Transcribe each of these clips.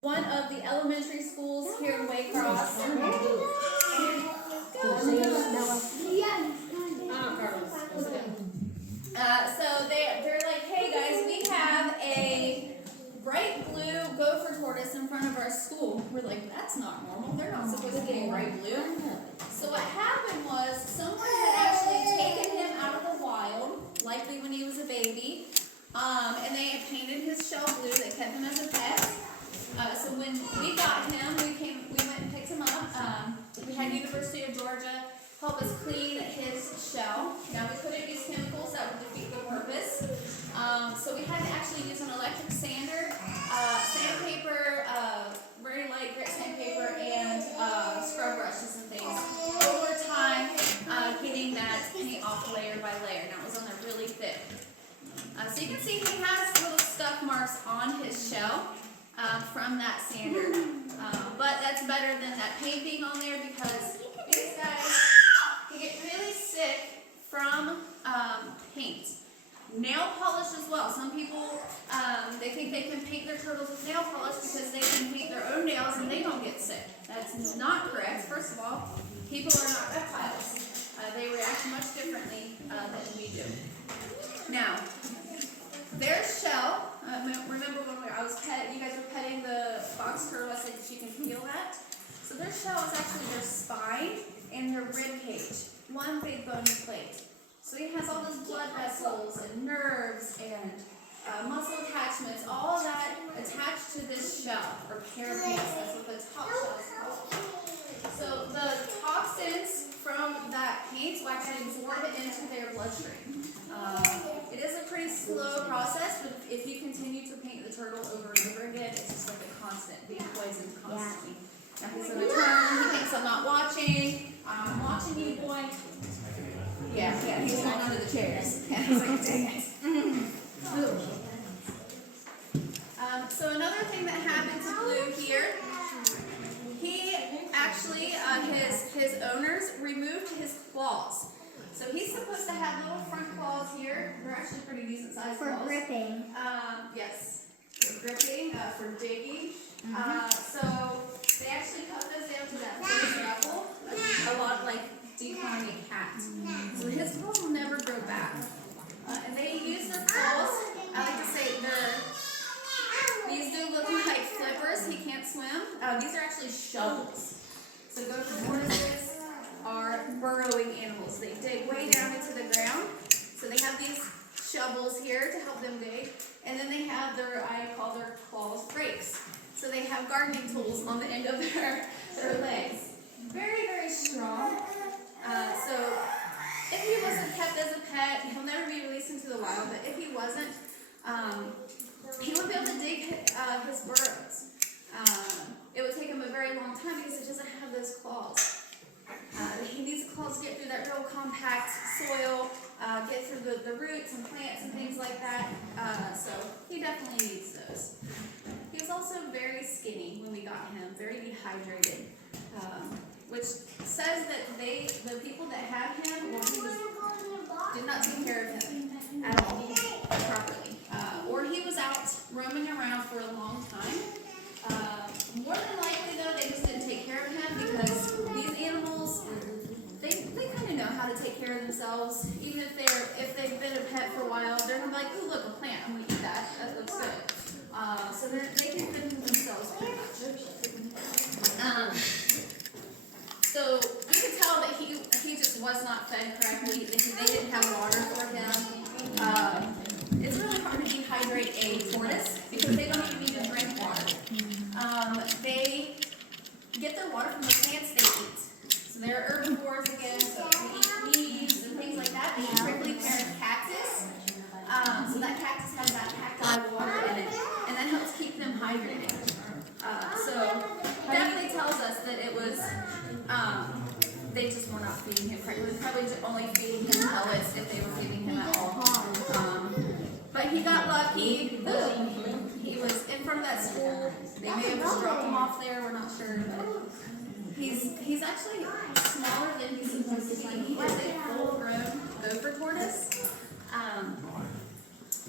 one of the elementary schools here in Waycross. So they're like, hey guys, we have a bright blue gopher tortoise in front of our school. We're like, that's not normal. They're not supposed to get bright blue. So what happened was someone had actually taken him out of the wild, likely when he was a baby, and they had painted his shell blue. They kept him as a pet. So when we got him, we went and picked him up. We had University of Georgia help us clean his shell. Now we couldn't use chemicals that would defeat the purpose. So we had to actually use an electric sander, sandpaper, very light grit sandpaper, and scrub brushes and things. Over time, getting that paint off layer by layer. Now it was on there really thick. So you can see he has little scuff marks on his shell from that sander. But that's better than that paint being on there because these guys can get really sick from paint. Nail polish as well. Some people, they think they can paint their turtles with nail polish because they can paint their own nails and they don't get sick. That's not correct. First of all, people are not reptiles. They react much differently than we do. Now, their shell, remember when you guys were petting the box turtle, I said that you can feel that? So their shell is actually their spine and their rib cage. One big bony plate. So he has all those blood vessels and nerves and muscle attachments, all of that attached to this shell, or carapace. That's what the top shell is called. So the toxins from that paint will actually absorb it into their bloodstream. It is a pretty slow process, but if you continue to paint the turtle over and over again, it's just like a constant, being poisoned constantly. Now he's going to turn, he thinks I'm not watching. I'm watching you, boy. Yeah, he's going under the chairs. Yeah, he's like, dang it. So another thing that happened to Blue here, he actually, his owners removed his claws. So he's supposed to have little front claws here. They're actually pretty decent sized claws. For gripping. Yes, for gripping, for digging. So they actually cut those down to that first level. A lot like declawing a cat. So his claws will never grow back. And they use their claws. I like to say these do look like flippers. He can't swim. These are actually shovels. So gopher tortoises are burrowing animals. They dig way down into the ground. So they have these shovels here to help them dig. And then they have I call their claws brakes. So they have gardening tools on the end of their legs. Very, very strong. So if he wasn't kept as a pet, he'll never be released into the wild, but if he wasn't, he would be able to dig his burrows. It would take him a very long time because he doesn't have those claws. He needs the claws to get through that real compact soil, get through the roots and plants and things like that. So he definitely needs those. He was also very skinny when we got him, very dehydrated, which says that the people that had him, did not take care of him at all properly. Or he was out roaming around for a long time. More than likely, though, they just didn't take care of him because these animals, they kind of know how to take care of themselves. Even if they've been a pet for a while, they're gonna be like, "Ooh, look, a plant. I'm gonna eat that. That looks good." So they can fend for themselves pretty much. So you can tell that he just was not fed correctly. They didn't have water for him. It's really hard to dehydrate a tortoise because they don't even need to drink water. They get their water from the plants they eat. So they're herbivores again, so they eat leaves and things like that. They eat prickly pear and cactus. So that cactus has that cacti water in it, and that helps keep them hydrated. So it definitely tells us that it was, they just were not feeding him correctly. They were probably only feeding him pellets if they were feeding him at all. But he got lucky. He was in front of that school. They may have just dropped him off there. We're not sure. But he's actually smaller than he's supposed to be. He is a full-grown gopher tortoise.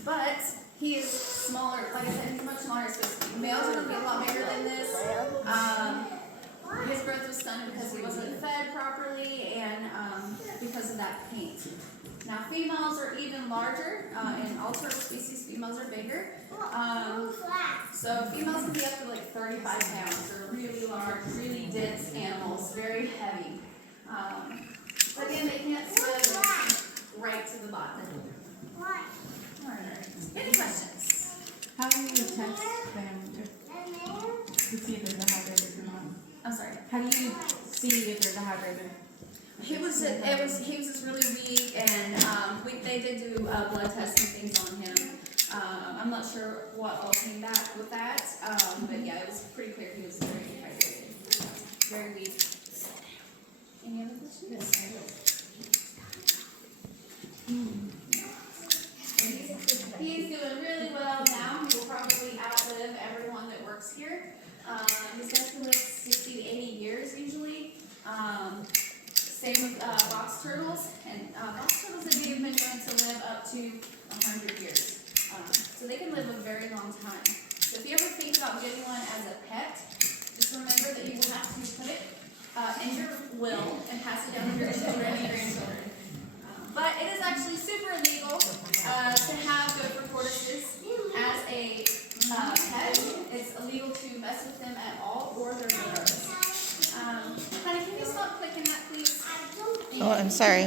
But he is smaller. Like I said, he's much smaller. So males are going to be a lot bigger than properly and because of that paint. Now females are even larger. In all turtle species, females are bigger. So females can be up to like 35 pounds. They're really large, really dense animals, very heavy. But again, they can't swim right to the bottom. Alright. Any questions? How do you test them to see if they're dehydrated or not? I'm sorry. How do you see if they're dehydrated? He was just really weak, and they did do blood tests and things on him. I'm not sure what all came back with that, but yeah, it was pretty clear he was very dehydrated, very weak. Any other questions? He's doing really well now. He will probably outlive everyone that works here. He's going to live 60 to 80 years usually. Same with box turtles, and box turtles have even been known to live up to 100 years. So they can live a very long time. So if you ever think about getting one as a pet, just remember that you will have to put it in your will and pass it down to your children and grandchildren. But it is actually super illegal to have gopher tortoises as a pet. It's illegal to mess with them at all or their litters. Honey, can you stop clicking that, please? Oh, I'm sorry.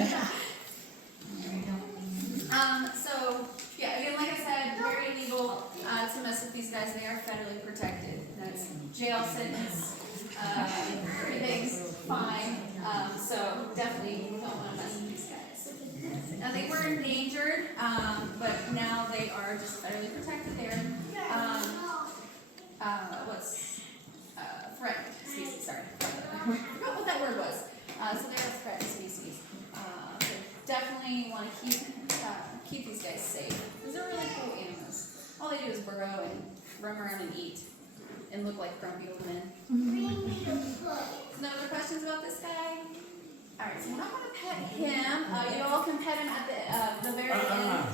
So, yeah, again, like I said, very illegal to mess with these guys. They are federally protected. That's jail sentence, pretty big fine. So, definitely don't want to mess with these guys. Now, they were endangered, but now they are just federally protected. They're, threatened species, sorry. I forgot what that word was. So they're a threatened species. So definitely want to keep these guys safe because they're really cool animals. All they do is burrow and roam around and eat and look like grumpy old men. No other questions about this guy? All right, so we're not going to pet him. You all can pet him at the very end.